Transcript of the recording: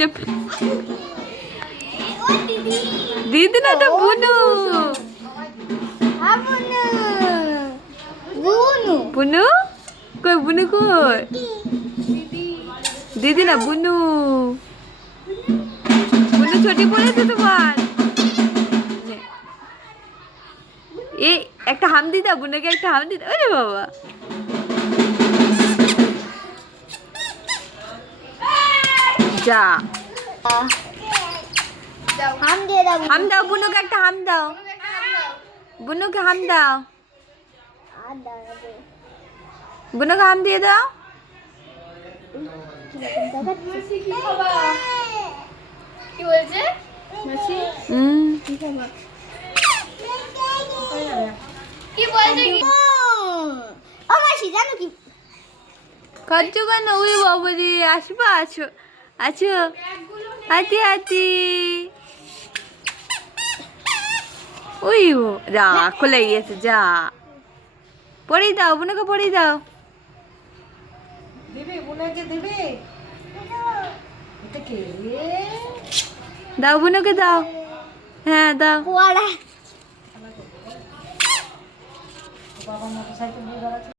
ওইটা দিদি না তো বুনু। বুনু কই? বুনু কই? দিদি না বুনু। বুনু ছুটি পড়েছে তোমার। এই একটা হাম দি দাও বুনুকে, একটা হাম দি দাও। ওরে বাবা, যা হাম দাও বুনুকে, একটা হাম দাও। বুনুকে হাম দাও। বুনুকে হাম দিয়ে দাও। কি বলছে মাসি? কি বলছে? ও মাসি জানো কি খাচ্ছ কেন? ওই বাবা রে, আসবা? আছো আছো, হাতি হাতি। ওই ও যা খুলে গিয়েছে, যা পড়েই দাও বুনুকে, পড়েই দাও। দিবি বুনাকে দিবি? এটা কে রে? দাও বুনুকে দাও। হ্যাঁ দাও। কোয়ালা বাবা মোটরসাইকেল নিয়ে দাঁড়াচ্ছে।